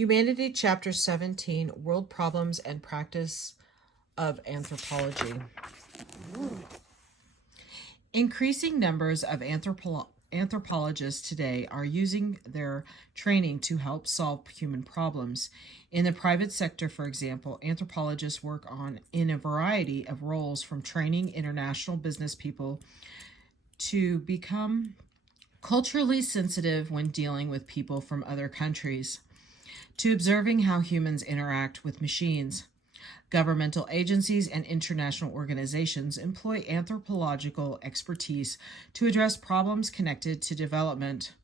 Humanity, Chapter 17, World Problems and Practice of Anthropology. Increasing numbers of anthropologists today are using their training to help solve human problems. In the private sector, for example, anthropologists work in a variety of roles, from training international business people to become culturally sensitive when dealing with people from other countries, to observing how humans interact with machines. Governmental agencies and international organizations employ anthropological expertise to address problems connected to development,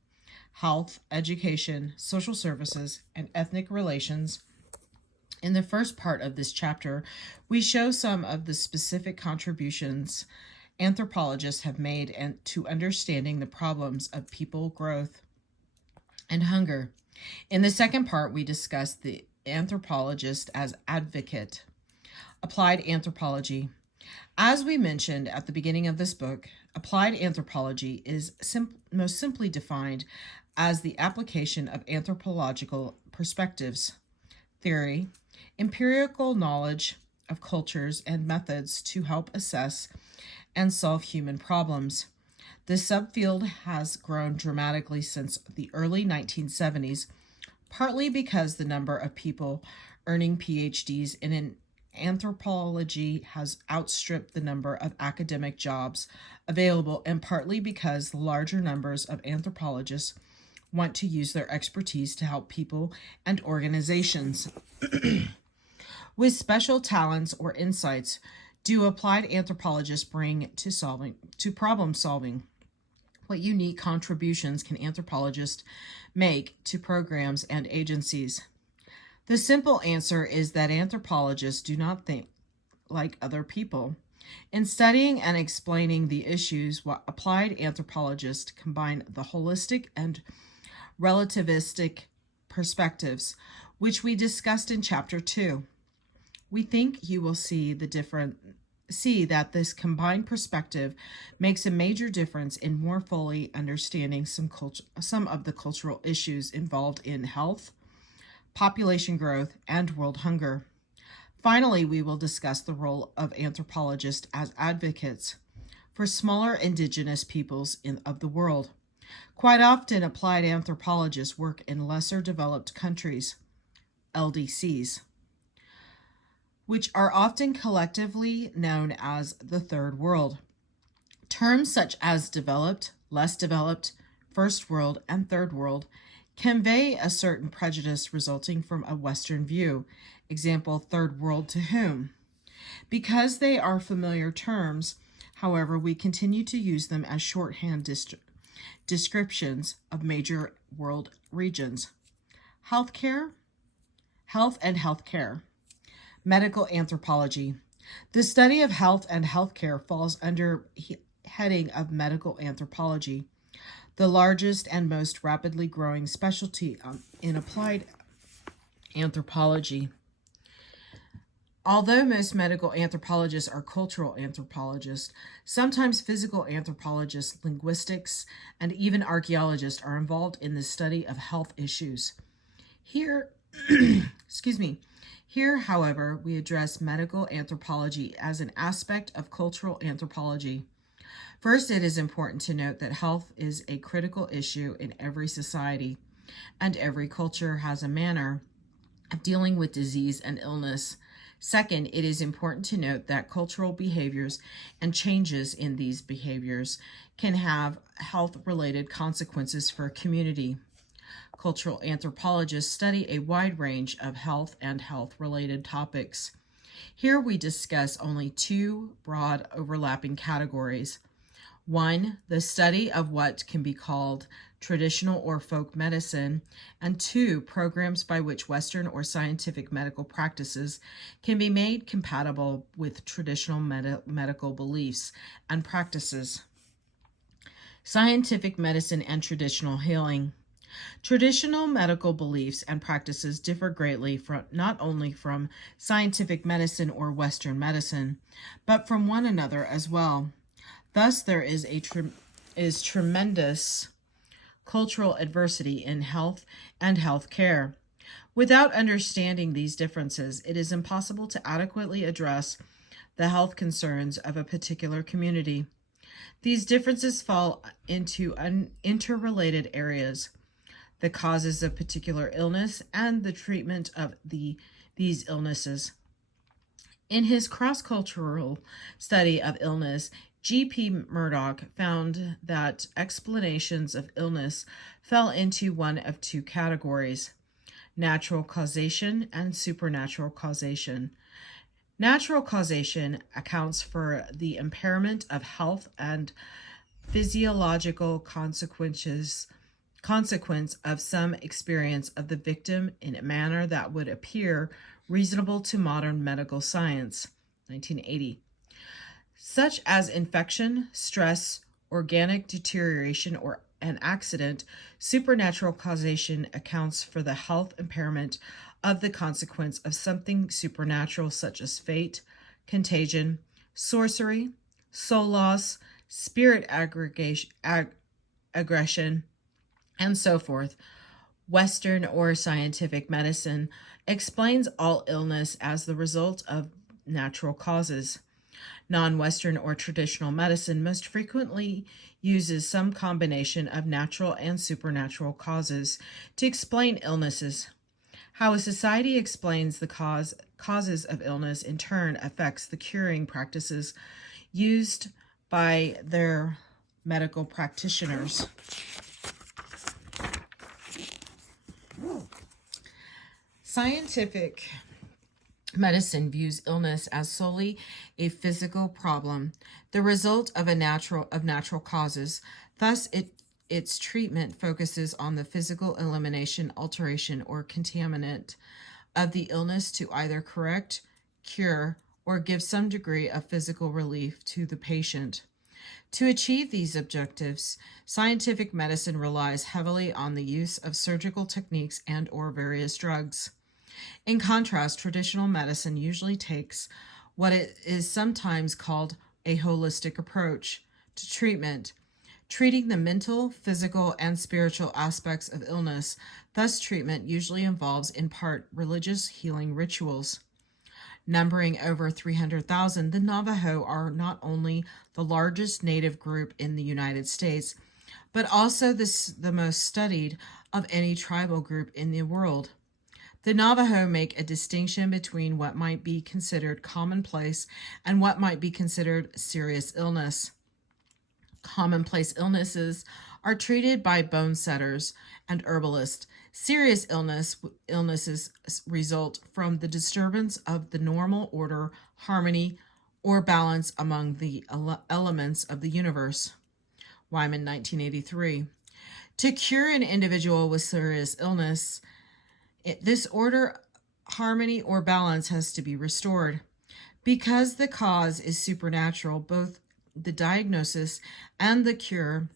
health, education, social services, and ethnic relations. In the first part of this chapter, we show some of the specific contributions anthropologists have made to understanding the problems of people growth and hunger. In the second part, we discuss the anthropologist as advocate. Applied anthropology. As we mentioned at the beginning of this book, applied anthropology is most simply defined as the application of anthropological perspectives, theory, empirical knowledge of cultures and methods to help assess and solve human problems. This subfield has grown dramatically since the early 1970s, partly because the number of people earning PhDs in anthropology has outstripped the number of academic jobs available, and partly because the larger numbers of anthropologists want to use their expertise to help people and organizations with special talents or insights. Do applied anthropologists bring to problem solving? What unique contributions can anthropologists make to programs and agencies? The simple answer is that anthropologists do not think like other people. In studying and explaining the issues, what applied anthropologists combine the holistic and relativistic perspectives, which we discussed in Chapter 2. We think you will see that this combined perspective makes a major difference in more fully understanding some of the cultural issues involved in health, population growth, and world hunger. Finally, we will discuss the role of anthropologists as advocates for smaller indigenous peoples of the world. Quite often, applied anthropologists work in lesser developed countries, LDCs, which are often collectively known as the Third World. Terms such as developed, less developed, First World, and Third World convey a certain prejudice resulting from a Western view. Example, Third World to whom? Because they are familiar terms, however, we continue to use them as shorthand descriptions of major world regions. Health and healthcare. Medical anthropology. The study of health and healthcare falls under heading of medical anthropology, the largest and most rapidly growing specialty in applied anthropology. Although most medical anthropologists are cultural anthropologists, sometimes physical anthropologists, linguistics, and even archaeologists are involved in the study of health issues. Here, Here, however, we address medical anthropology as an aspect of cultural anthropology. First, it is important to note that health is a critical issue in every society, and every culture has a manner of dealing with disease and illness. Second, it is important to note that cultural behaviors and changes in these behaviors can have health-related consequences for a community. Cultural anthropologists study a wide range of health and health-related topics. Here we discuss only two broad overlapping categories. One, the study of what can be called traditional or folk medicine, and two, programs by which Western or scientific medical practices can be made compatible with traditional medical beliefs and practices. Scientific medicine and traditional healing. Traditional medical beliefs and practices differ greatly not only from scientific medicine or Western medicine, but from one another as well. Thus, there is tremendous cultural adversity in health and health care. Without understanding these differences, it is impossible to adequately address the health concerns of a particular community. These differences fall into interrelated areas: the causes of particular illness and the treatment of these illnesses. In his cross-cultural study of illness, G.P. Murdoch found that explanations of illness fell into one of two categories: natural causation and supernatural causation. Natural causation accounts for the impairment of health and physiological consequence of some experience of the victim in a manner that would appear reasonable to modern medical science. 1980. Such as infection, stress, organic deterioration, or an accident. Supernatural causation accounts for the health impairment of the consequence of something supernatural, such as fate, contagion, sorcery, soul loss, spirit aggression, and so forth. Western or scientific medicine explains all illness as the result of natural causes. Non-Western or traditional medicine most frequently uses some combination of natural and supernatural causes to explain illnesses. How a society explains the causes of illness in turn affects the curing practices used by their medical practitioners. Scientific medicine views illness as solely a physical problem, the result of natural causes. Thus, its treatment focuses on the physical elimination, alteration, or contaminant of the illness to either correct, cure, or give some degree of physical relief to the patient. To achieve these objectives, scientific medicine relies heavily on the use of surgical techniques and or various drugs. In contrast, traditional medicine usually takes what is sometimes called a holistic approach to treatment, treating the mental, physical, and spiritual aspects of illness. Thus, treatment usually involves in part religious healing rituals. Numbering over 300,000, the Navajo are not only the largest native group in the United States, but also the most studied of any tribal group in the world. The Navajo make a distinction between what might be considered commonplace and what might be considered serious illness. Commonplace illnesses are treated by bone setters and herbalists. Serious illnesses result from the disturbance of the normal order, harmony, or balance among the elements of the universe. Wyman, 1983. To cure an individual with serious illness, this order, harmony, or balance has to be restored. Because the cause is supernatural, both the diagnosis and the cure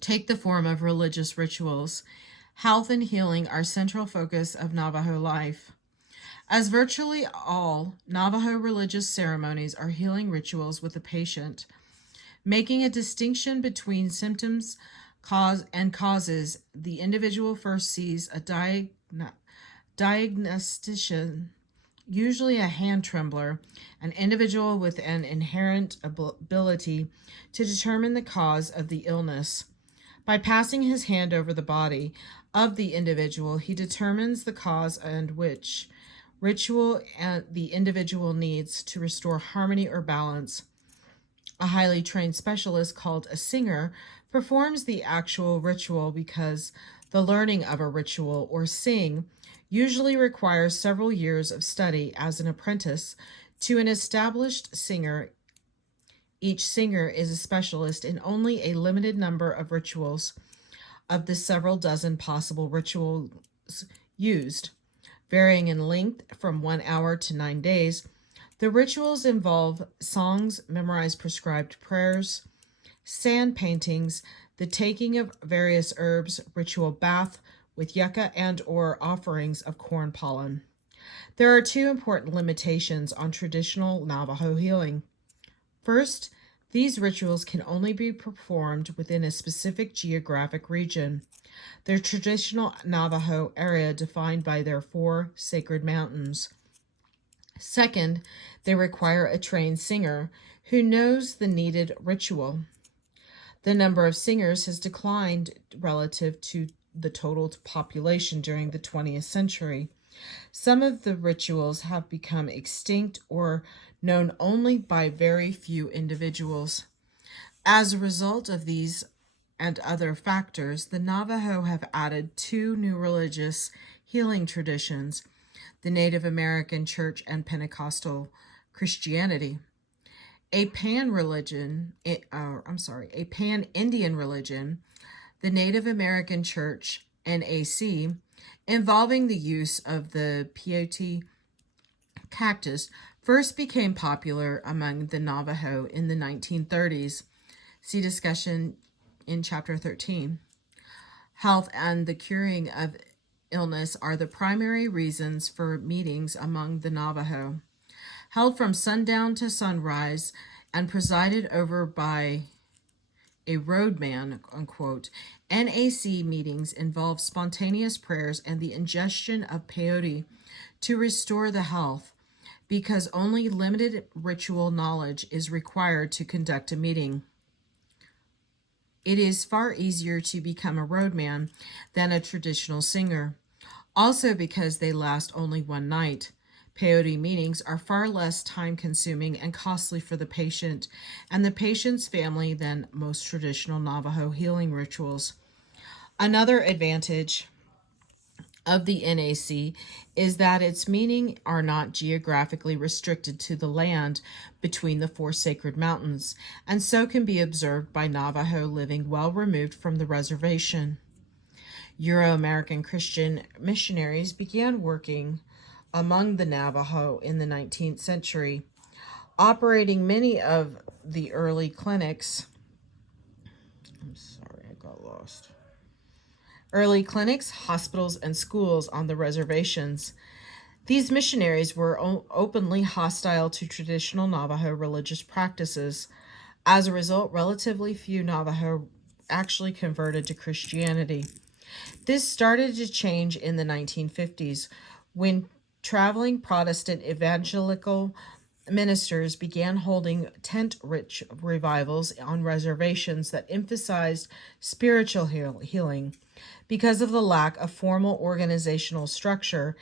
take the form of religious rituals. Health and healing are central focus of Navajo life. As virtually all Navajo religious ceremonies are healing rituals with the patient, making a distinction between symptoms, causes, the individual first sees a diagnostician, usually a hand trembler, an individual with an inherent ability to determine the cause of the illness. By passing his hand over the body of the individual, he determines the cause and which ritual the individual needs to restore harmony or balance. A highly trained specialist called a singer performs the actual ritual because the learning of a ritual or sing usually requires several years of study as an apprentice to an established singer. Each singer is a specialist in only a limited number of rituals of the several dozen possible rituals used, varying in length from 1 hour to 9 days. The rituals involve songs, memorized prescribed prayers, sand paintings, the taking of various herbs, ritual bath with yucca and or offerings of corn pollen. There are two important limitations on traditional Navajo healing. First, These rituals can only be performed within a specific geographic region. Their traditional Navajo area defined by their 4 sacred mountains. Second, they require a trained singer who knows the needed ritual. The number of singers has declined relative to the total population during the 20th century. Some of the rituals have become extinct or known only by very few individuals. As a result of these and other factors, the Navajo have added 2 new religious healing traditions: the Native American Church and Pentecostal Christianity. A pan Indian religion, the Native American Church, NAC, involving the use of the peyote cactus, first became popular among the Navajo in the 1930s. See discussion in Chapter 13. Health and the curing of illness are the primary reasons for meetings among the Navajo. Held from sundown to sunrise and presided over by a roadman, unquote, NAC meetings involve spontaneous prayers and the ingestion of peyote to restore the health, because only limited ritual knowledge is required to conduct a meeting. It is far easier to become a roadman than a traditional singer, also because they last only one night. Peyote meetings are far less time-consuming and costly for the patient and the patient's family than most traditional Navajo healing rituals. Another advantage of the NAC is that its meetings are not geographically restricted to the land between the 4 sacred mountains, and so can be observed by Navajo living well removed from the reservation. Euro-American Christian missionaries began working among the Navajo in the 19th century, operating many of the early clinics. Early clinics, hospitals, and schools on the reservations. These missionaries were openly hostile to traditional Navajo religious practices. As a result, relatively few Navajo actually converted to Christianity. This started to change in the 1950s when traveling Protestant evangelical ministers began holding tent revivals on reservations that emphasized spiritual healing. Because of the lack of formal organizational structure,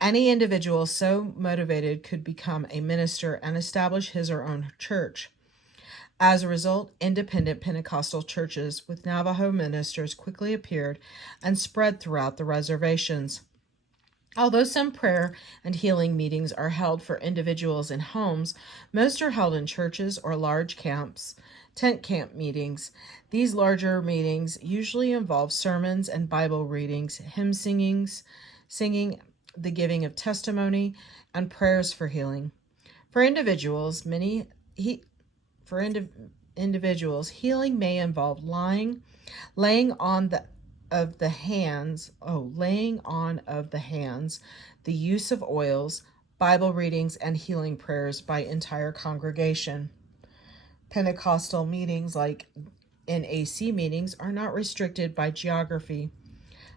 any individual so motivated could become a minister and establish his or her own church. As a result, independent Pentecostal churches with Navajo ministers quickly appeared and spread throughout the reservations. Although some prayer and healing meetings are held for individuals in homes, most are held in churches or large camps, tent camp meetings. These larger meetings usually involve sermons and Bible readings, hymn singing, the giving of testimony, and prayers for healing. For individuals, healing may involve laying on of the hands, the use of oils, Bible readings, and healing prayers by entire congregation. Pentecostal meetings, like NAC meetings, are not restricted by geography.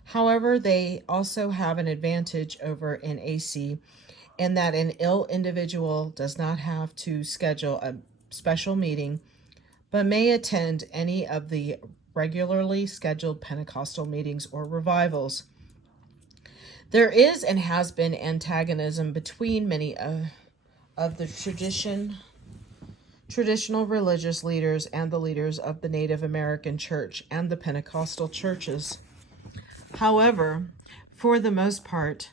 However, they also have an advantage over NAC in that an ill individual does not have to schedule a special meeting, but may attend any of the regularly scheduled Pentecostal meetings or revivals. There is and has been antagonism between many of the traditional religious leaders and the leaders of the Native American Church and the Pentecostal churches. However, for the most part,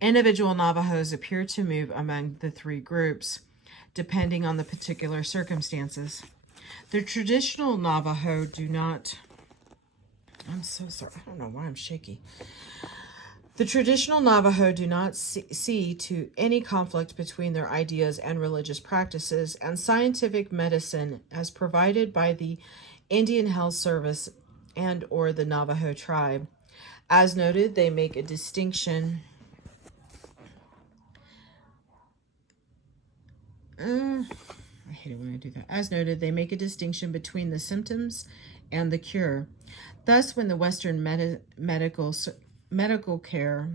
individual Navajos appear to move among the 3 groups, depending on the particular circumstances. The traditional Navajo do not... I'm so sorry. I don't know why I'm shaky. The traditional Navajo do not see to any conflict between their ideas and religious practices and scientific medicine as provided by the Indian Health Service and or the Navajo tribe. As noted, they make a distinction I hate it when I do that. As noted, they make a distinction between the symptoms and the cure. Thus, when the Western medical care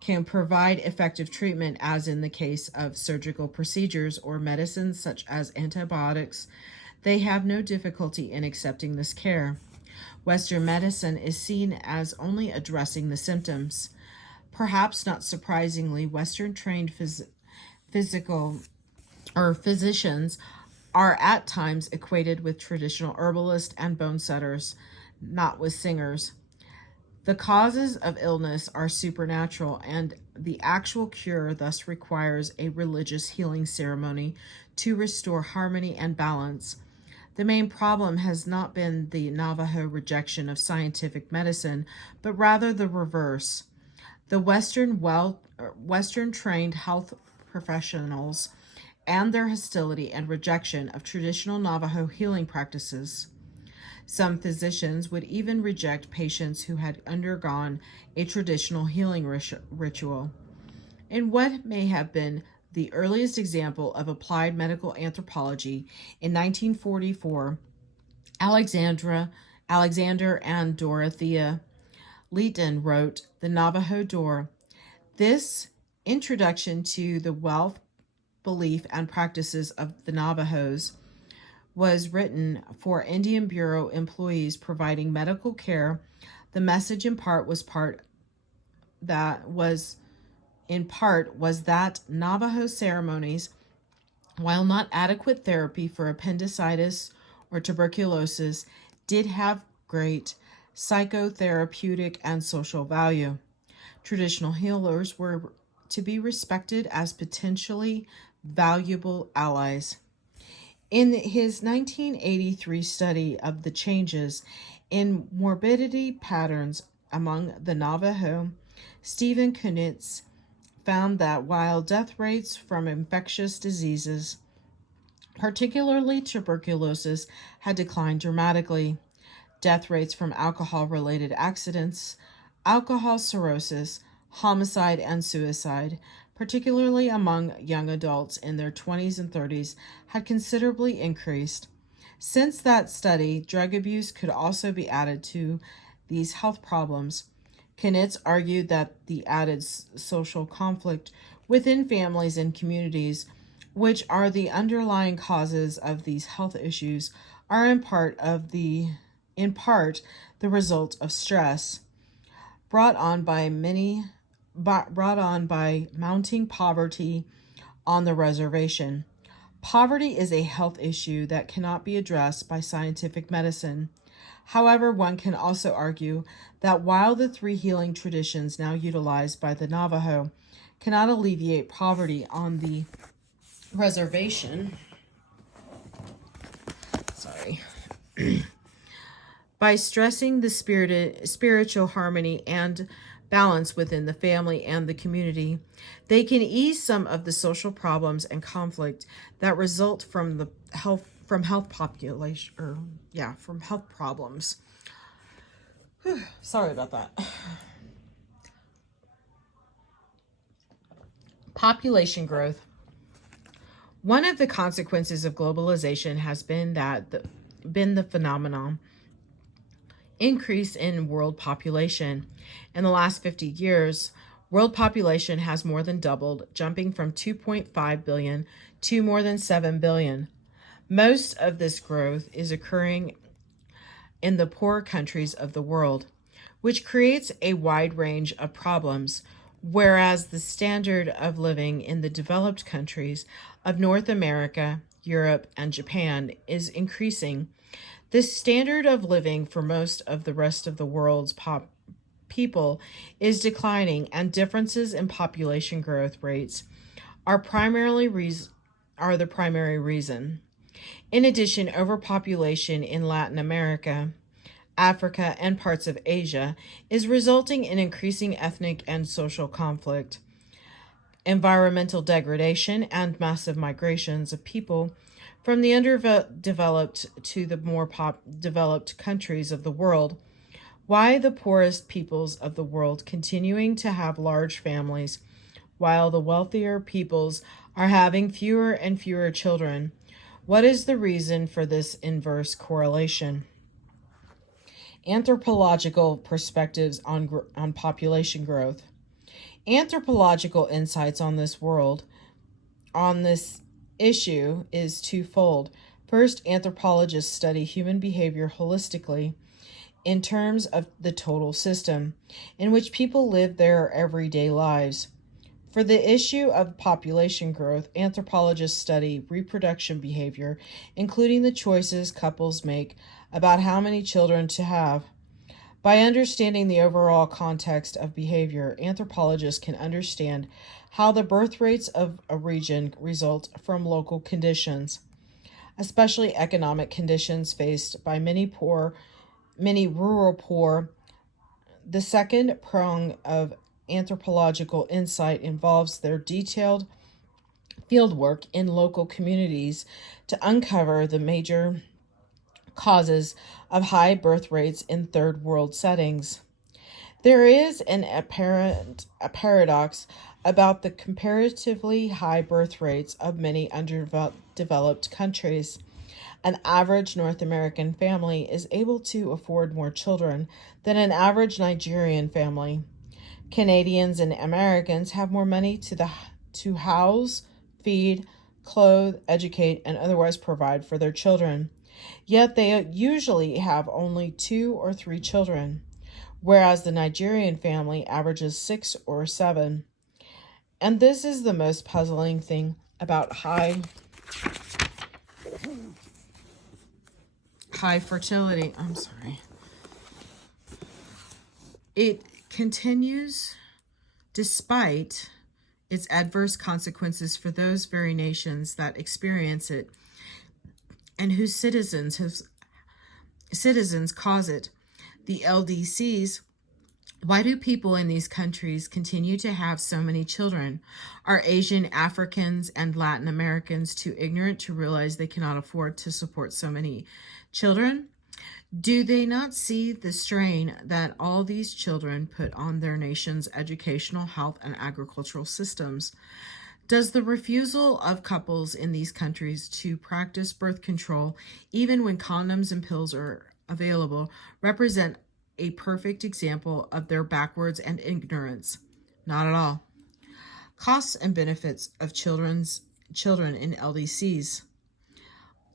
can provide effective treatment, as in the case of surgical procedures or medicines such as antibiotics, they have no difficulty in accepting this care. Western medicine is seen as only addressing the symptoms. Perhaps not surprisingly, Western-trained physicians are at times equated with traditional herbalists and bone setters, not with singers. The causes of illness are supernatural, and the actual cure thus requires a religious healing ceremony to restore harmony and balance. The main problem has not been the Navajo rejection of scientific medicine, but rather the reverse. The Western-trained health professionals and their hostility and rejection of traditional Navajo healing practices. Some physicians would even reject patients who had undergone a traditional healing ritual. In what may have been the earliest example of applied medical anthropology, in 1944, Alexander and Dorothea Leighton wrote The Navajo Door. This introduction to the wealth, belief, and practices of the Navajos was written for Indian Bureau employees providing medical care. The message in part was that Navajo ceremonies, while not adequate therapy for appendicitis or tuberculosis, did have great psychotherapeutic and social value. Traditional healers were to be respected as potentially valuable allies. In his 1983 study of the changes in morbidity patterns among the Navajo, Stephen Kunitz found that while death rates from infectious diseases, particularly tuberculosis, had declined dramatically, death rates from alcohol-related accidents, alcohol cirrhosis, homicide, and suicide, particularly among young adults in their 20s and 30s, had considerably increased. Since that study, drug abuse could also be added to these health problems. Kunitz argued that the added social conflict within families and communities, which are the underlying causes of these health issues, are in part the result of stress brought on by mounting poverty on the reservation. Poverty is a health issue that cannot be addressed by scientific medicine. However, one can also argue that while the three healing traditions now utilized by the Navajo cannot alleviate poverty on the reservation, by stressing the spiritual harmony and balance within the family and the community, they can ease some of the social problems and conflict that result from health problems. Sorry about that. Population growth. One of the consequences of globalization has been the phenomenon increase in world population. In the last 50 years, world population has more than doubled, jumping from 2.5 billion to more than 7 billion. Most of this growth is occurring in the poorer countries of the world, which creates a wide range of problems, whereas the standard of living in the developed countries of North America, Europe, and Japan is increasing. The standard of living for most of the rest of the world's people is declining, and differences in population growth rates are the primary reason. In addition, overpopulation in Latin America, Africa, and parts of Asia is resulting in increasing ethnic and social conflict, environmental degradation, and massive migrations of people from the underdeveloped to the more developed countries of the world. Why the poorest peoples of the world continuing to have large families, while the wealthier peoples are having fewer and fewer children. What is the reason for this inverse correlation? Anthropological perspectives on population growth. Anthropological insights on this issue is twofold. First, anthropologists study human behavior holistically in terms of the total system in which people live their everyday lives. For the issue of population growth, anthropologists study reproduction behavior, including the choices couples make about how many children to have. By understanding the overall context of behavior, anthropologists can understand how the birth rates of a region result from local conditions, especially economic conditions faced by many rural poor. The second prong of anthropological insight involves their detailed fieldwork in local communities to uncover the major causes of high birth rates in third world settings. There is a paradox about the comparatively high birth rates of many underdeveloped countries. An average North American family is able to afford more children than an average Nigerian family. Canadians and Americans have more money to house, feed, clothe, educate, and otherwise provide for their children. Yet they usually have only 2 or 3 children, whereas the Nigerian family averages 6 or 7. And this is the most puzzling thing about high fertility. I'm sorry. It continues despite its adverse consequences for those very nations that experience it and whose citizens cause it. The LDCs. Why do people in these countries continue to have so many children? Are Asian, Africans, and Latin Americans too ignorant to realize they cannot afford to support so many children? Do they not see the strain that all these children put on their nation's educational, health, and agricultural systems? Does the refusal of couples in these countries to practice birth control, even when condoms and pills are available, represent a perfect example of their backwards and ignorance? Not at all. Costs and benefits of children in LDCs.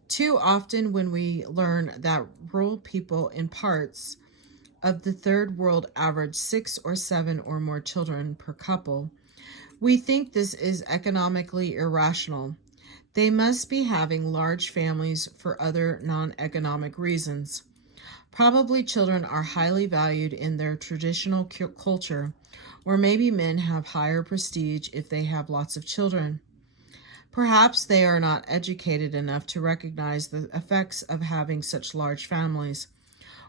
Too often when we learn that rural people in parts of the third world average 6 or 7 or more children per couple, we think this is economically irrational. They must be having large families for other non-economic reasons. Probably children are highly valued in their traditional culture, or maybe men have higher prestige if they have lots of children. Perhaps they are not educated enough to recognize the effects of having such large families,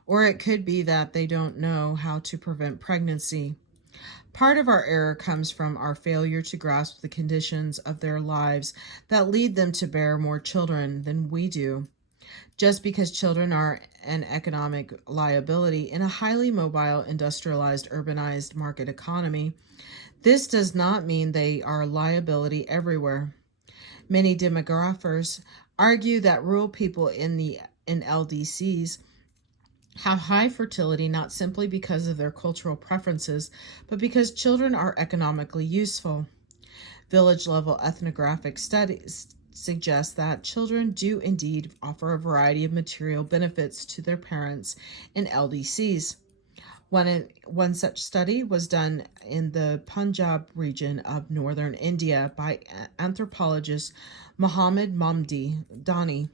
or it could be that they don't know how to prevent pregnancy. Part of our error comes from our failure to grasp the conditions of their lives that lead them to bear more children than we do. Just because children are an economic liability in a highly mobile, industrialized, urbanized market economy, this does not mean they are a liability everywhere. Many demographers argue that rural people in LDCs have high fertility not simply because of their cultural preferences, but because children are economically useful. Village-level ethnographic studies suggest that children do indeed offer a variety of material benefits to their parents in LDCs. One such study was done in the Punjab region of northern India by anthropologist Muhammad Mamdani.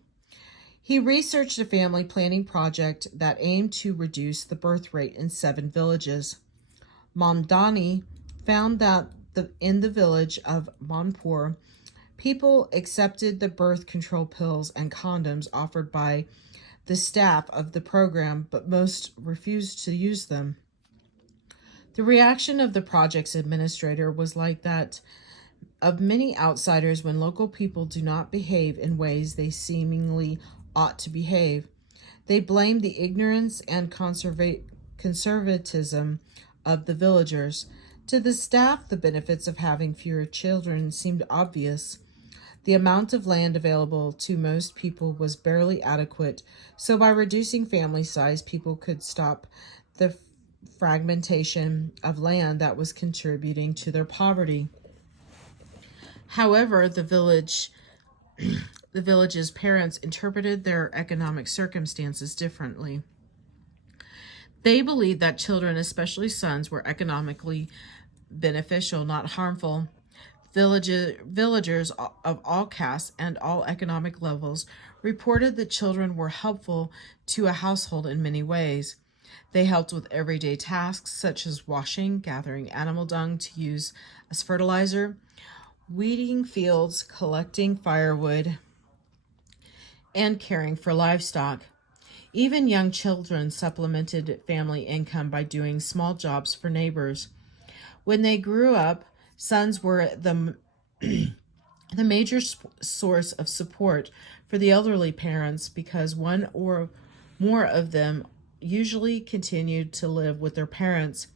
He researched a family planning project that aimed to reduce the birth rate in 7 villages. Mamdani found that in the village of Manpur, people accepted the birth control pills and condoms offered by the staff of the program, but most refused to use them. The reaction of the project's administrator was like that of many outsiders when local people do not behave in ways they seemingly ought to behave. They blamed the ignorance and conservatism of the villagers. To the staff, the benefits of having fewer children seemed obvious. The amount of land available to most people was barely adequate, so by reducing family size, people could stop the fragmentation of land that was contributing to their poverty. However, the village's parents interpreted their economic circumstances differently. They believed that children, especially sons, were economically beneficial, not harmful. Villagers of all castes and all economic levels reported that children were helpful to a household in many ways. They helped with everyday tasks such as washing, gathering animal dung to use as fertilizer, weeding fields, collecting firewood, and caring for livestock. Even young children supplemented family income by doing small jobs for neighbors. When they grew up, sons were the major source of support for the elderly parents because one or more of them usually continued to live with their parents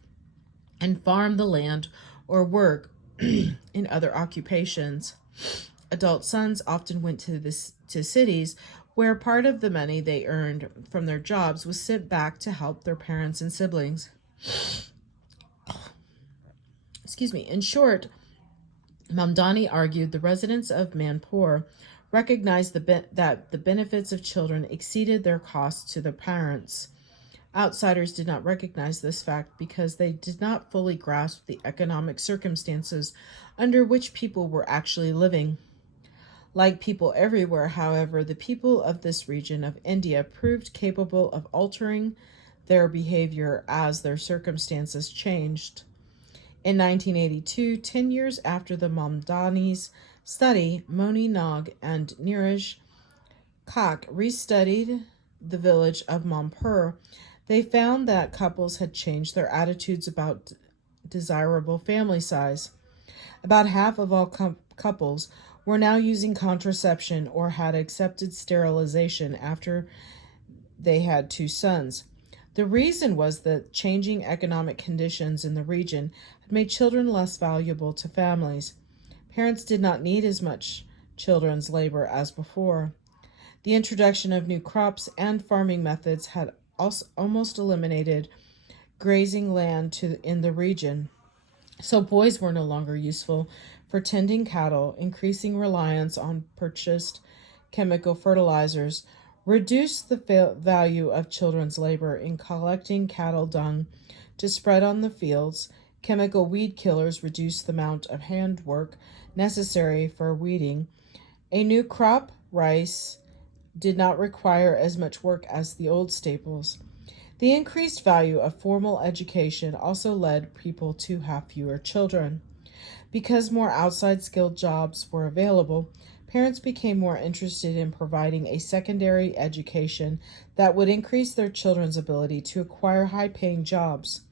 and farm the land or work in other occupations. Adult sons often went to cities where part of the money they earned from their jobs was sent back to help their parents and siblings. In short, Mamdani argued the residents of Manpur recognized that the benefits of children exceeded their costs to their parents. Outsiders did not recognize this fact because they did not fully grasp the economic circumstances under which people were actually living. Like people everywhere, however, the people of this region of India proved capable of altering their behavior as their circumstances changed. In 1982, 10 years after the Mamdani's study, Moni Nag and Neeraj Kak restudied the village of Manpur. They found that couples had changed their attitudes about desirable family size. About half of all couples were now using contraception or had accepted sterilization after they had 2 sons. The reason was that changing economic conditions in the region had made children less valuable to families. Parents did not need as much children's labor as before. The introduction of new crops and farming methods had also almost eliminated grazing land in the region. So boys were no longer useful for tending cattle. Increasing reliance on purchased chemical fertilizers reduced the value of children's labor in collecting cattle dung to spread on the fields. Chemical weed killers reduced the amount of handwork necessary for weeding. A new crop, rice, did not require as much work as the old staples. The increased value of formal education also led people to have fewer children. Because more outside skilled jobs were available, parents became more interested in providing a secondary education that would increase their children's ability to acquire high-paying jobs.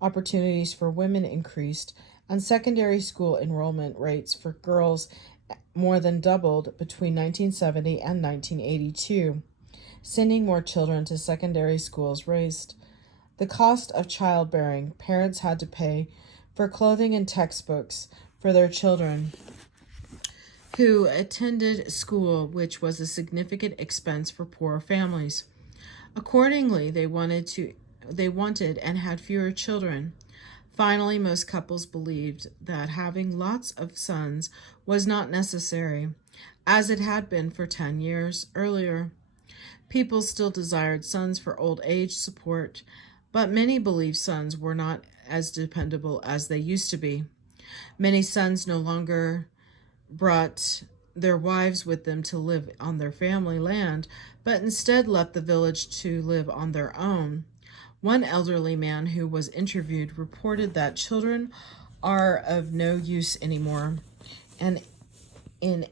Opportunities for women increased, and secondary school enrollment rates for girls more than doubled between 1970 and 1982. Sending more children to secondary schools raised the cost of childbearing. Parents had to pay for clothing and textbooks for their children who attended school, which was a significant expense for poor families. Accordingly, they wanted and had fewer children. Finally, most couples believed that having lots of sons was not necessary, as it had been for 10 years earlier. People still desired sons for old age support, but many believed sons were not as dependable as they used to be. Many sons no longer brought their wives with them to live on their family land, but instead left the village to live on their own. One elderly man who was interviewed reported that children are of no use anymore, and in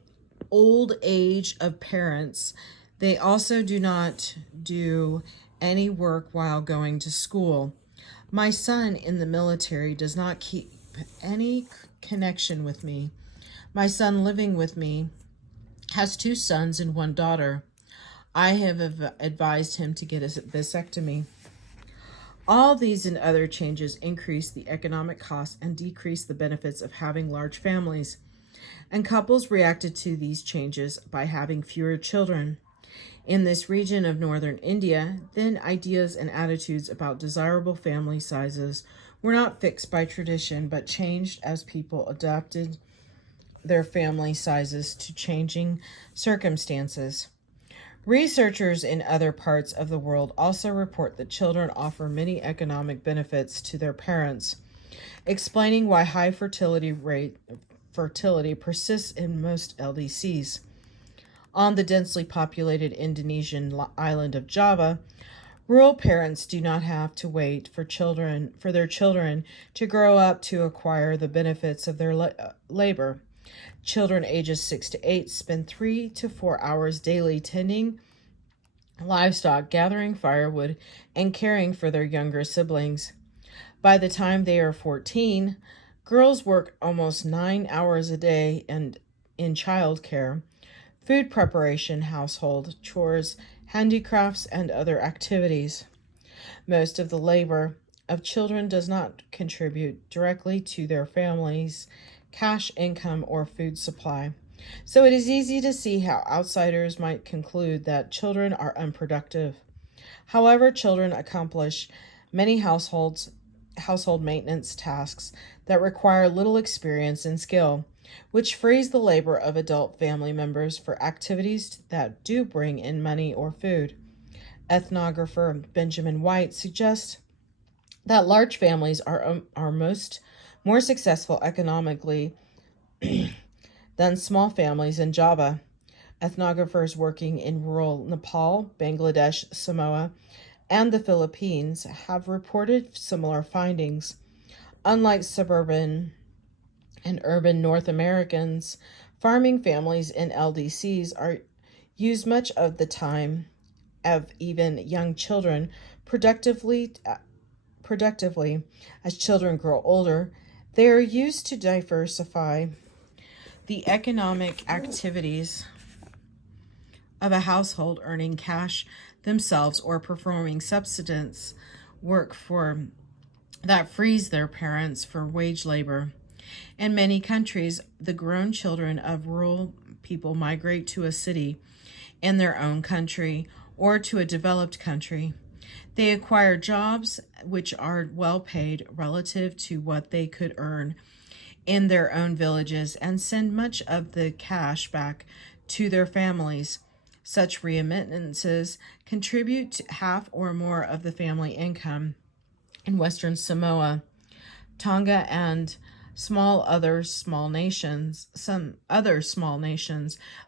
old age of parents, they also do not do any work while going to school. My son in the military does not keep any connection with me. My son living with me has 2 sons and 1 daughter. I have advised him to get a vasectomy. All these and other changes increase the economic costs and decrease the benefits of having large families. and couples reacted to these changes by having fewer children. In this region of northern India, then ideas and attitudes about desirable family sizes were not fixed by tradition but changed as people adapted their family sizes to changing circumstances. Researchers in other parts of the world also report that children offer many economic benefits to their parents, explaining why high fertility persists in most LDCs. On the densely populated Indonesian island of Java, rural parents do not have to wait for their children to grow up to acquire the benefits of their labor. Children ages 6 to 8 spend 3 to 4 hours daily tending livestock, gathering firewood, and caring for their younger siblings. By the time they are 14, girls work almost 9 hours a day and in childcare, food preparation, household chores, handicrafts, and other activities. Most of the labor of children does not contribute directly to their families' cash income or food supply. So it is easy to see how outsiders might conclude that children are unproductive. However, children accomplish many household maintenance tasks that require little experience and skill, which frees the labor of adult family members for activities that do bring in money or food. Ethnographer Benjamin White suggests that large families are more successful economically than small families in Java. Ethnographers working in rural Nepal, Bangladesh, Samoa, and the Philippines have reported similar findings. Unlike suburban and urban North Americans, farming families in LDCs are used much of the time of even young children productively. As children grow older, they are used to diversify the economic activities of a household, earning cash themselves or performing subsistence work for that frees their parents for wage labor. In many countries, the grown children of rural people migrate to a city in their own country or to a developed country. They acquire jobs which are well paid relative to what they could earn in their own villages and send much of the cash back to their families. Such remittances contribute to half or more of the family income. In Western Samoa, Tonga, and some other small nations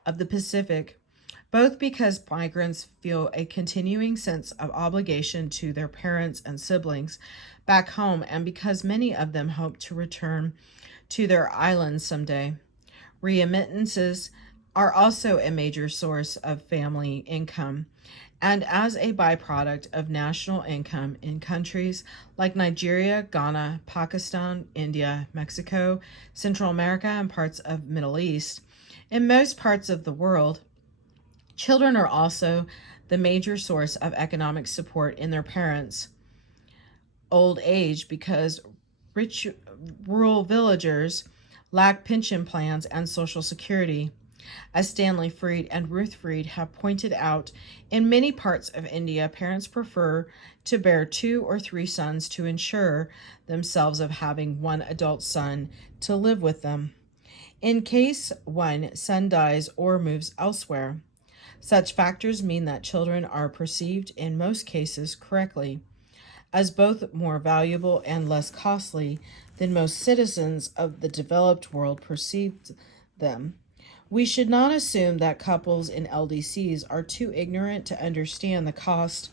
of the Pacific, both because migrants feel a continuing sense of obligation to their parents and siblings back home, and because many of them hope to return to their islands someday. Remittances are also a major source of family income, and as a byproduct of national income in countries like Nigeria, Ghana, Pakistan, India, Mexico, Central America, and parts of the Middle East. In most parts of the world, children are also the major source of economic support in their parents' old age because rich rural villagers lack pension plans and Social Security. As Stanley Fried and Ruth Fried have pointed out, in many parts of India, parents prefer to bear 2 or 3 sons to ensure themselves of having one adult son to live with them, in case one son dies or moves elsewhere. Such factors mean that children are perceived, in most cases correctly, as both more valuable and less costly than most citizens of the developed world perceived them. We should not assume that couples in LDCs are too ignorant to understand the cost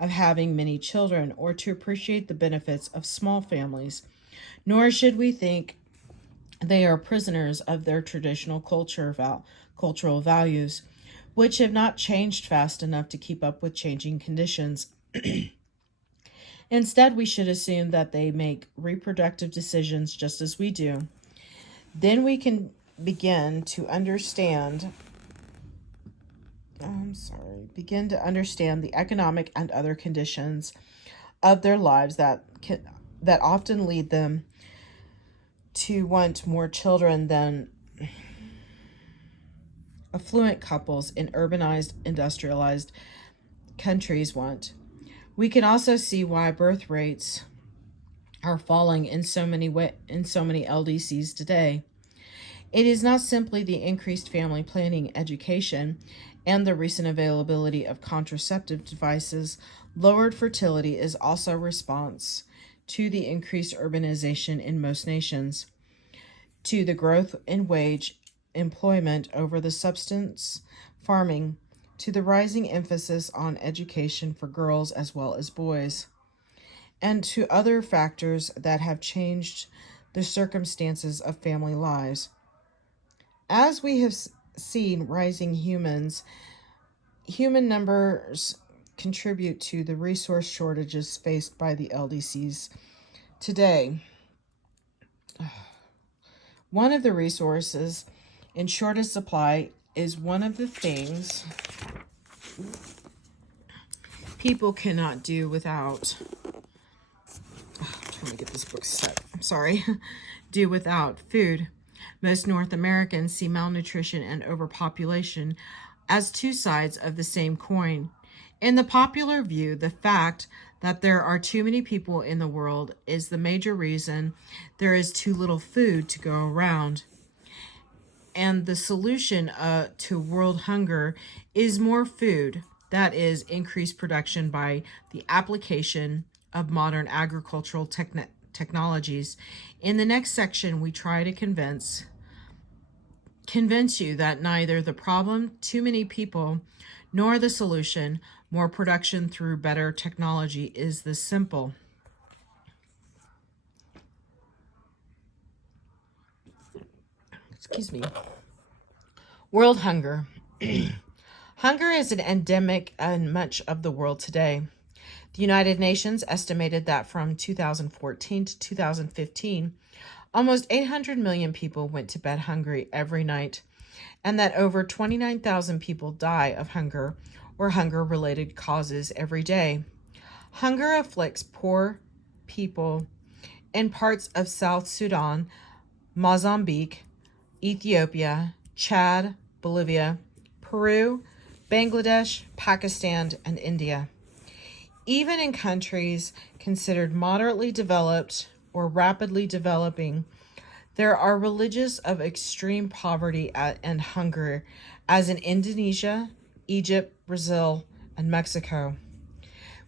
of having many children or to appreciate the benefits of small families, nor should we think they are prisoners of their traditional cultural values, which have not changed fast enough to keep up with changing conditions. Instead, we should assume that they make reproductive decisions just as we do. Then we can begin to understand the economic and other conditions of their lives that often lead them to want more children than affluent couples in urbanized, industrialized countries want. We can also see why birth rates are falling in so many LDCs today. It is not simply the increased family planning education and the recent availability of contraceptive devices. Lowered fertility is also a response to the increased urbanization in most nations, to the growth in wage employment over the subsistence farming, to the rising emphasis on education for girls as well as boys, and to other factors that have changed the circumstances of family lives. As we have seen, rising human numbers contribute to the resource shortages faced by the LDCs today. One of the resources in shortest supply is one of the things people cannot do without. I'm trying to get this book set. I'm sorry. Do without food. Most North Americans see malnutrition and overpopulation as two sides of the same coin. In the popular view, the fact that there are too many people in the world is the major reason there is too little food to go around. And the solution to world hunger is more food, that is, increased production by the application of modern agricultural technologies. In the next section, we try to convince you that neither the problem, too many people, nor the solution, more production through better technology, is this simple. Excuse me. World hunger. Hunger is an endemic in much of the world today. The United Nations estimated that from 2014 to 2015, almost 800 million people went to bed hungry every night, and that over 29,000 people die of hunger or hunger-related causes every day. Hunger afflicts poor people in parts of South Sudan, Mozambique, Ethiopia, Chad, Bolivia, Peru, Bangladesh, Pakistan, and India. Even in countries considered moderately developed or rapidly developing, there are religions of extreme poverty and hunger, as in Indonesia, Egypt, Brazil, and Mexico.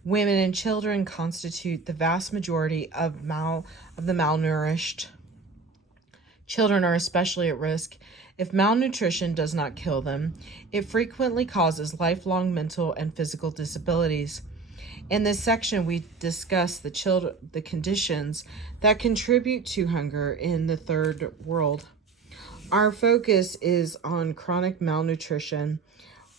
Women and children constitute the vast majority of the malnourished. Children are especially at risk. If malnutrition does not kill them, it frequently causes lifelong mental and physical disabilities. In this section, we discuss the conditions that contribute to hunger in the third world. Our focus is on chronic malnutrition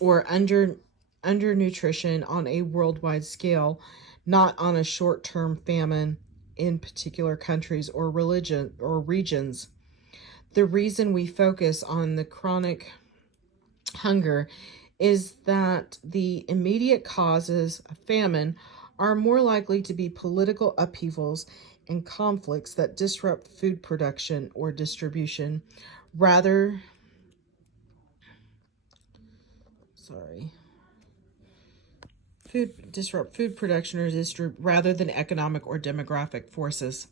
or undernutrition on a worldwide scale, not on a short-term famine in particular countries or regions. The reason we focus on the chronic hunger is that the immediate causes of famine are more likely to be political upheavals and conflicts that disrupt food production or distribution rather than economic or demographic forces.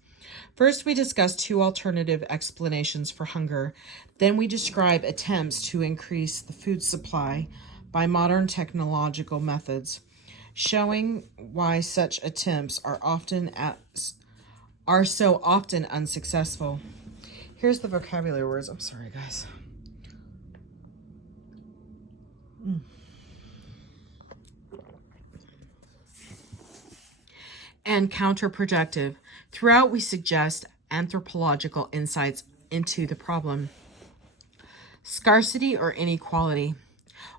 First, we discuss two alternative explanations for hunger. Then we describe attempts to increase the food supply by modern technological methods, showing why such attempts are so often unsuccessful. Here's the vocabulary words. I'm sorry, guys. And counterproductive. Throughout, we suggest anthropological insights into the problem. Scarcity or inequality.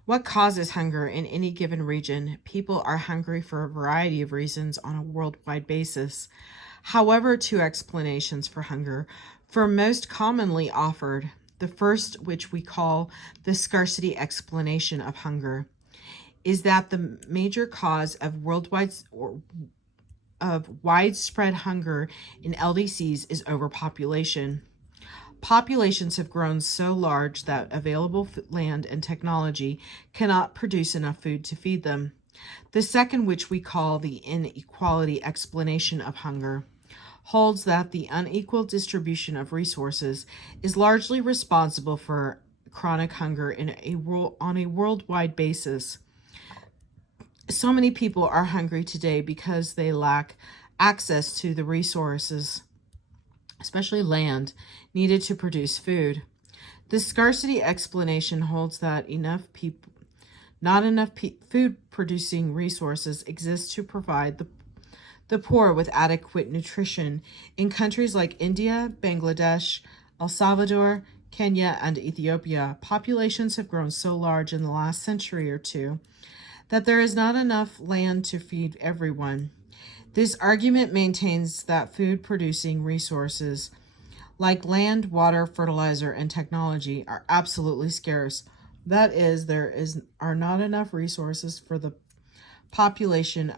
What causes hunger in any given region? People are hungry for a variety of reasons on a worldwide basis. However, two explanations for hunger are most commonly offered. The first, which we call the scarcity explanation of hunger, is that the major cause of widespread hunger in LDCs is overpopulation. Populations have grown so large that available land and technology cannot produce enough food to feed them. The second, which we call the inequality explanation of hunger, holds that the unequal distribution of resources is largely responsible for chronic hunger on a worldwide basis. So many people are hungry today because they lack access to the resources, especially land, needed to produce food. The scarcity explanation holds that not enough food producing resources exist to provide the poor with adequate nutrition. In countries like India, Bangladesh, El Salvador, Kenya, and Ethiopia, populations have grown so large in the last century or two that there is not enough land to feed everyone. This argument maintains that food producing resources like land, water, fertilizer, and technology are absolutely scarce. That is, are not enough resources for the population,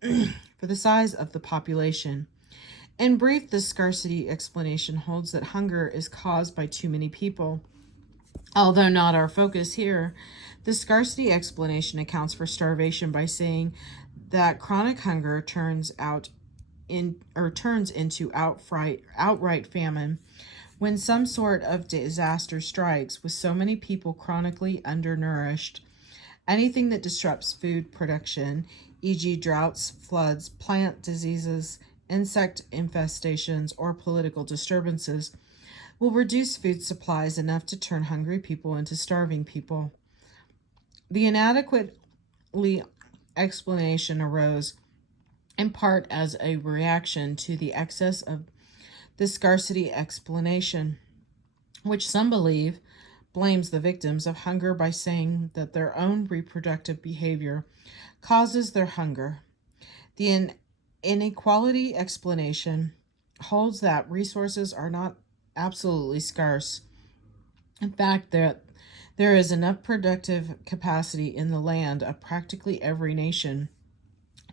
for the size of the population. In brief, the scarcity explanation holds that hunger is caused by too many people. Although not our focus here, the scarcity explanation accounts for starvation by saying that chronic hunger turns into outright famine when some sort of disaster strikes with so many people chronically undernourished. Anything that disrupts food production, e.g. droughts, floods, plant diseases, insect infestations, or political disturbances, will reduce food supplies enough to turn hungry people into starving people. The inadequately explanation arose in part as a reaction to the excess of the scarcity explanation, which some believe blames the victims of hunger by saying that their own reproductive behavior causes their hunger. The inequality explanation holds that resources are not absolutely scarce. In fact, there is enough productive capacity in the land of practically every nation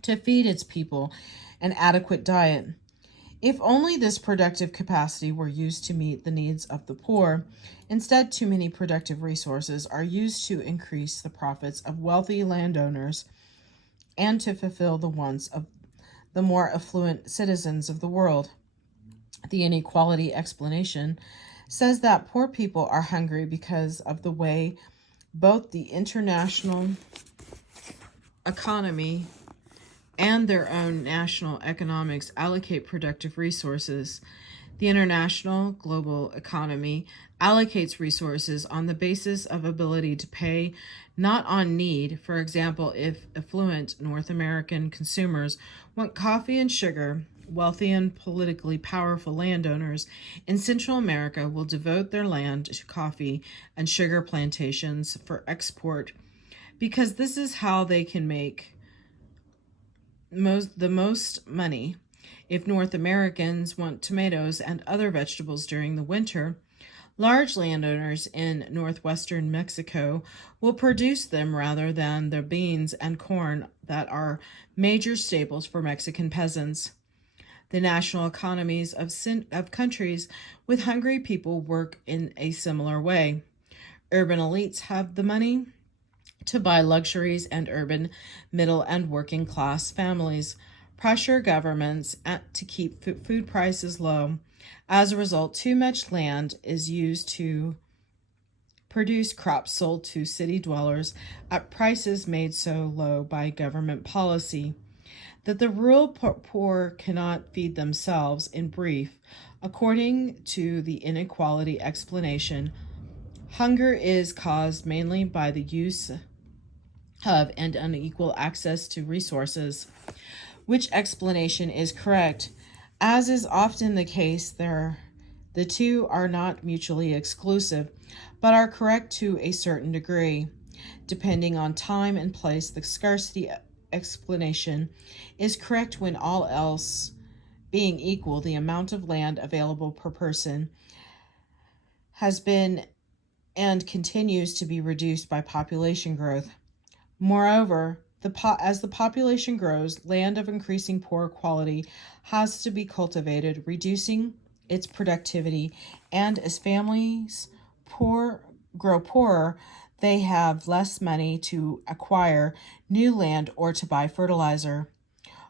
to feed its people an adequate diet. If only this productive capacity were used to meet the needs of the poor, instead too many productive resources are used to increase the profits of wealthy landowners and to fulfill the wants of the more affluent citizens of the world. The inequality explanation says that poor people are hungry because of the way both the international economy and their own national economics allocate productive resources. The international global economy allocates resources on the basis of ability to pay, not on need. For example, if affluent North American consumers want coffee and sugar, wealthy and politically powerful landowners in Central America will devote their land to coffee and sugar plantations for export because this is how they can make the most money. If North Americans want tomatoes and other vegetables during the winter, large landowners in northwestern Mexico will produce them rather than the beans and corn that are major staples for Mexican peasants. The national economies of countries with hungry people work in a similar way. Urban elites have the money to buy luxuries, and urban middle and working class families pressure governments to keep food prices low. As a result, too much land is used to produce crops sold to city dwellers at prices made so low by government policy that the rural poor cannot feed themselves. In brief, according to the inequality explanation, hunger is caused mainly by the use of and unequal access to resources. Which explanation is correct? As is often the case, the two are not mutually exclusive, but are correct to a certain degree. Depending on time and place, the scarcity explanation is correct when all else being equal, the amount of land available per person has been and continues to be reduced by population growth. Moreover, as the population grows, land of increasing poor quality has to be cultivated, reducing its productivity, and as families grow poorer, they have less money to acquire new land or to buy fertilizer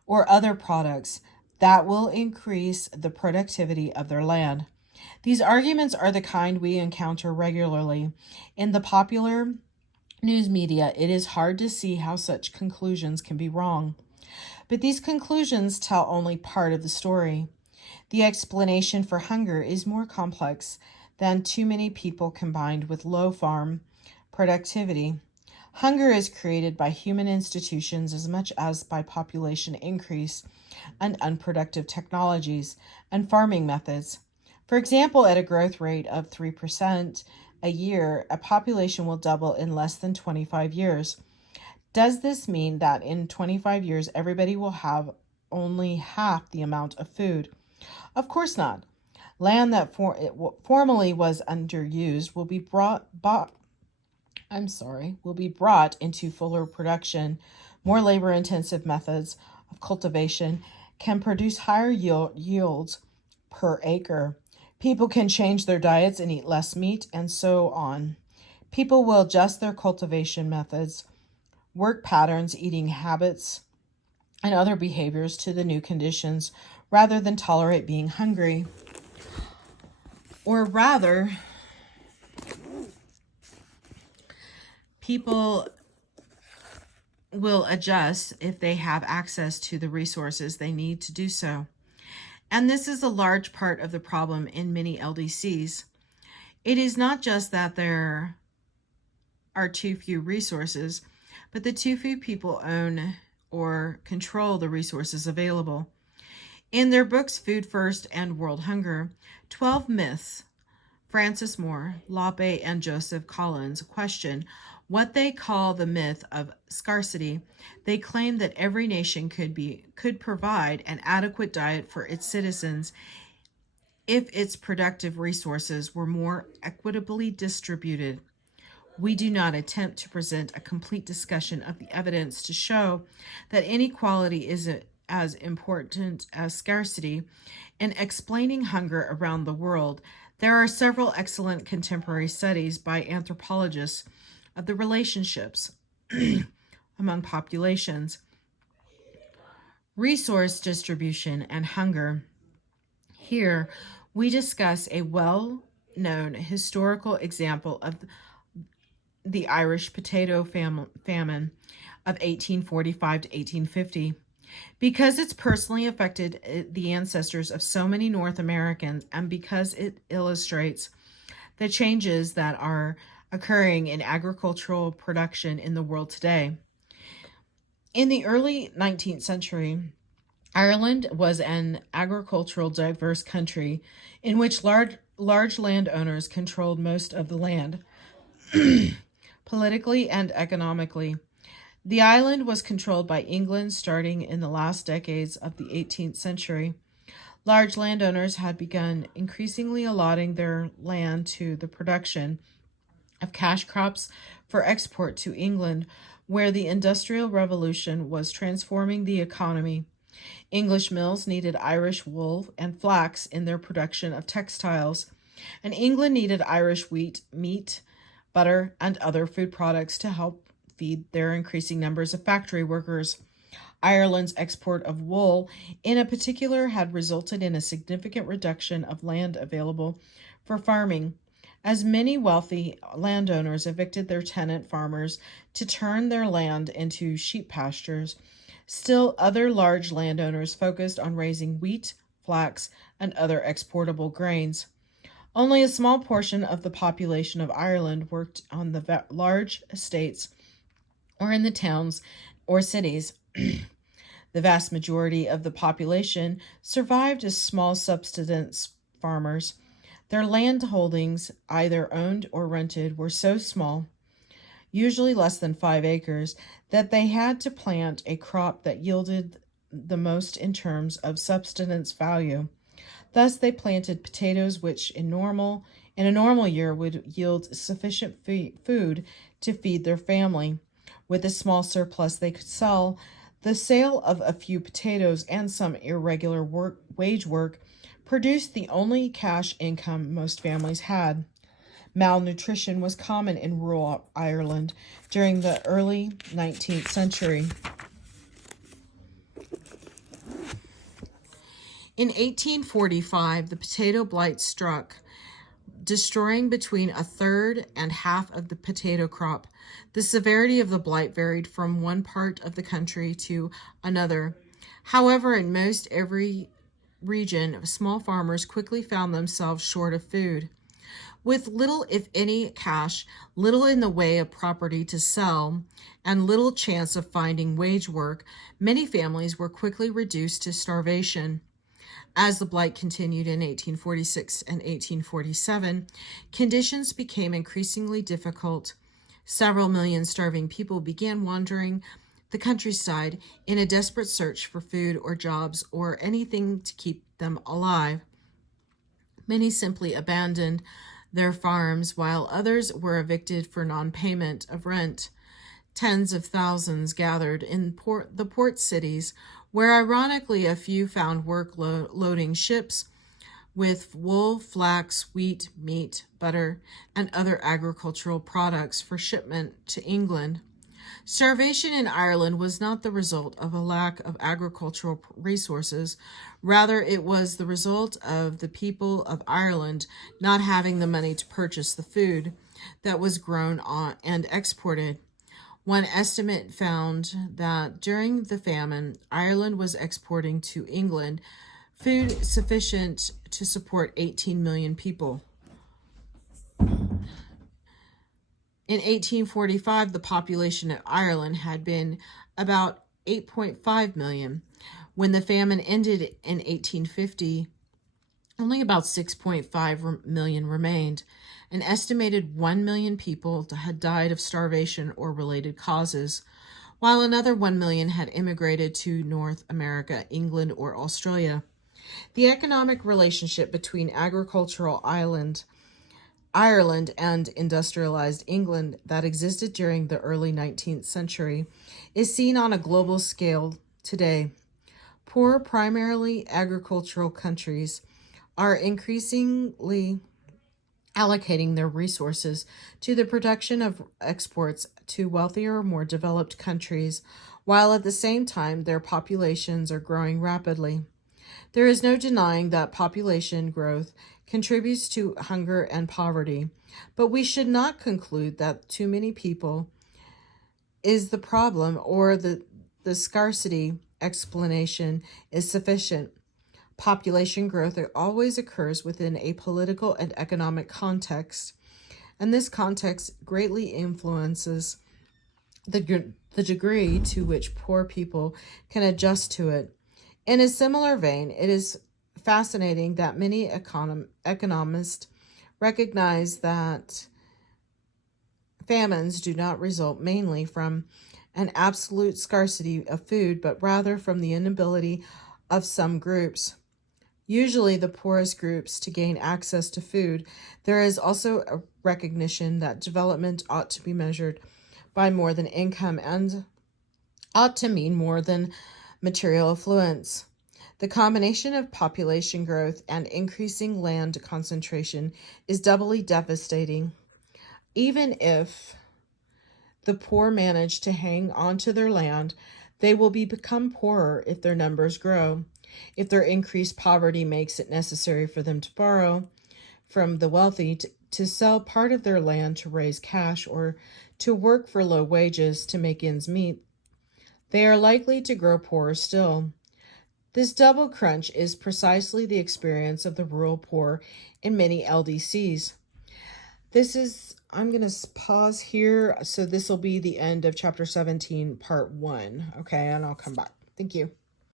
or other products that will increase the productivity of their land. These arguments are the kind we encounter regularly in the popular news media. It is hard to see how such conclusions can be wrong. But these conclusions tell only part of the story. The explanation for hunger is more complex than too many people combined with low farm productivity. Hunger is created by human institutions as much as by population increase and unproductive technologies and farming methods. For example, at a growth rate of 3% a year, a population will double in less than 25 years. Does this mean that in 25 years everybody will have only half the amount of food? Of course not. Land that formerly was underused will be brought into fuller production. More labor-intensive methods of cultivation can produce higher yields per acre. People can change their diets and eat less meat, and so on. People will adjust their cultivation methods, work patterns, eating habits, and other behaviors to the new conditions rather than tolerate being hungry. Or rather, people will adjust if they have access to the resources they need to do so. And this is a large part of the problem in many LDCs. It is not just that there are too few resources, but that too few people own or control the resources available. In their books Food First and World Hunger, 12 Myths, Francis Moore, Lope, and Joseph Collins question what they call the myth of scarcity. They claim that every nation could provide an adequate diet for its citizens if its productive resources were more equitably distributed. We do not attempt to present a complete discussion of the evidence to show that inequality is as important as scarcity. In explaining hunger around the world, there are several excellent contemporary studies by anthropologists of the relationships among populations, resource distribution, and hunger. Here, we discuss a well-known historical example of the Irish potato famine of 1845 to 1850. Because it's personally affected the ancestors of so many North Americans, and because it illustrates the changes that are occurring in agricultural production in the world today. In the early 19th century, Ireland was an agricultural diverse country in which large landowners controlled most of the land. Politically and economically, the island was controlled by England starting in the last decades of the 18th century. Large landowners had begun increasingly allotting their land to the production of cash crops for export to England, where the Industrial Revolution was transforming the economy. English mills needed Irish wool and flax in their production of textiles, and England needed Irish wheat, meat, butter, and other food products to help feed their increasing numbers of factory workers. Ireland's export of wool, in a particular, had resulted in a significant reduction of land available for farming, as many wealthy landowners evicted their tenant farmers to turn their land into sheep pastures. Still, other large landowners focused on raising wheat, flax, and other exportable grains. Only a small portion of the population of Ireland worked on the large estates or in the towns or cities. The vast majority of the population survived as small subsistence farmers. Their land holdings, either owned or rented, were so small, usually less than 5 acres, that they had to plant a crop that yielded the most in terms of subsistence value. Thus, they planted potatoes, which in a normal year would yield sufficient food to feed their family. With a small surplus they could sell, the sale of a few potatoes and some irregular wage work produced the only cash income most families had. Malnutrition was common in rural Ireland during the early 19th century. In 1845, the potato blight struck, destroying between a third and half of the potato crop. The severity of the blight varied from one part of the country to another. However, in most every region, small farmers quickly found themselves short of food. With little, if any, cash, little in the way of property to sell, and little chance of finding wage work, many families were quickly reduced to starvation. As the blight continued in 1846 and 1847, conditions became increasingly difficult. Several million starving people began wandering the countryside in a desperate search for food or jobs or anything to keep them alive. Many simply abandoned their farms, while others were evicted for non-payment of rent. Tens of thousands gathered in the port cities, where ironically a few found work loading ships with wool, flax, wheat, meat, butter, and other agricultural products for shipment to England. Starvation in Ireland was not the result of a lack of agricultural resources. Rather, it was the result of the people of Ireland not having the money to purchase the food that was grown on and exported. One estimate found that during the famine, Ireland was exporting to England food sufficient to support 18 million people. In 1845, the population of Ireland had been about 8.5 million. When the famine ended in 1850, only about 6.5 million remained. An estimated 1 million people had died of starvation or related causes, while another 1 million had immigrated to North America, England, or Australia. The economic relationship between agricultural Ireland and industrialized England that existed during the early 19th century is seen on a global scale today. Poor, primarily agricultural countries are increasingly allocating their resources to the production of exports to wealthier, more developed countries, while at the same time their populations are growing rapidly. There is no denying that population growth contributes to hunger and poverty, but we should not conclude that too many people is the problem or the scarcity explanation is sufficient. Population growth always occurs within a political and economic context, and this context greatly influences the degree to which poor people can adjust to it. In a similar vein, it is fascinating that many economists recognize that famines do not result mainly from an absolute scarcity of food, but rather from the inability of some groups, usually the poorest groups, to gain access to food. There is also a recognition that development ought to be measured by more than income and ought to mean more than material affluence. The combination of population growth and increasing land concentration is doubly devastating. Even if the poor manage to hang on to their land, they will become poorer if their numbers grow. If their increased poverty makes it necessary for them to borrow from the wealthy to sell part of their land to raise cash or to work for low wages to make ends meet, they are likely to grow poorer still. This double crunch is precisely the experience of the rural poor in many LDCs. I'm going to pause here. So this will be the end of chapter 17, part 1. Okay, and I'll come back. Thank you.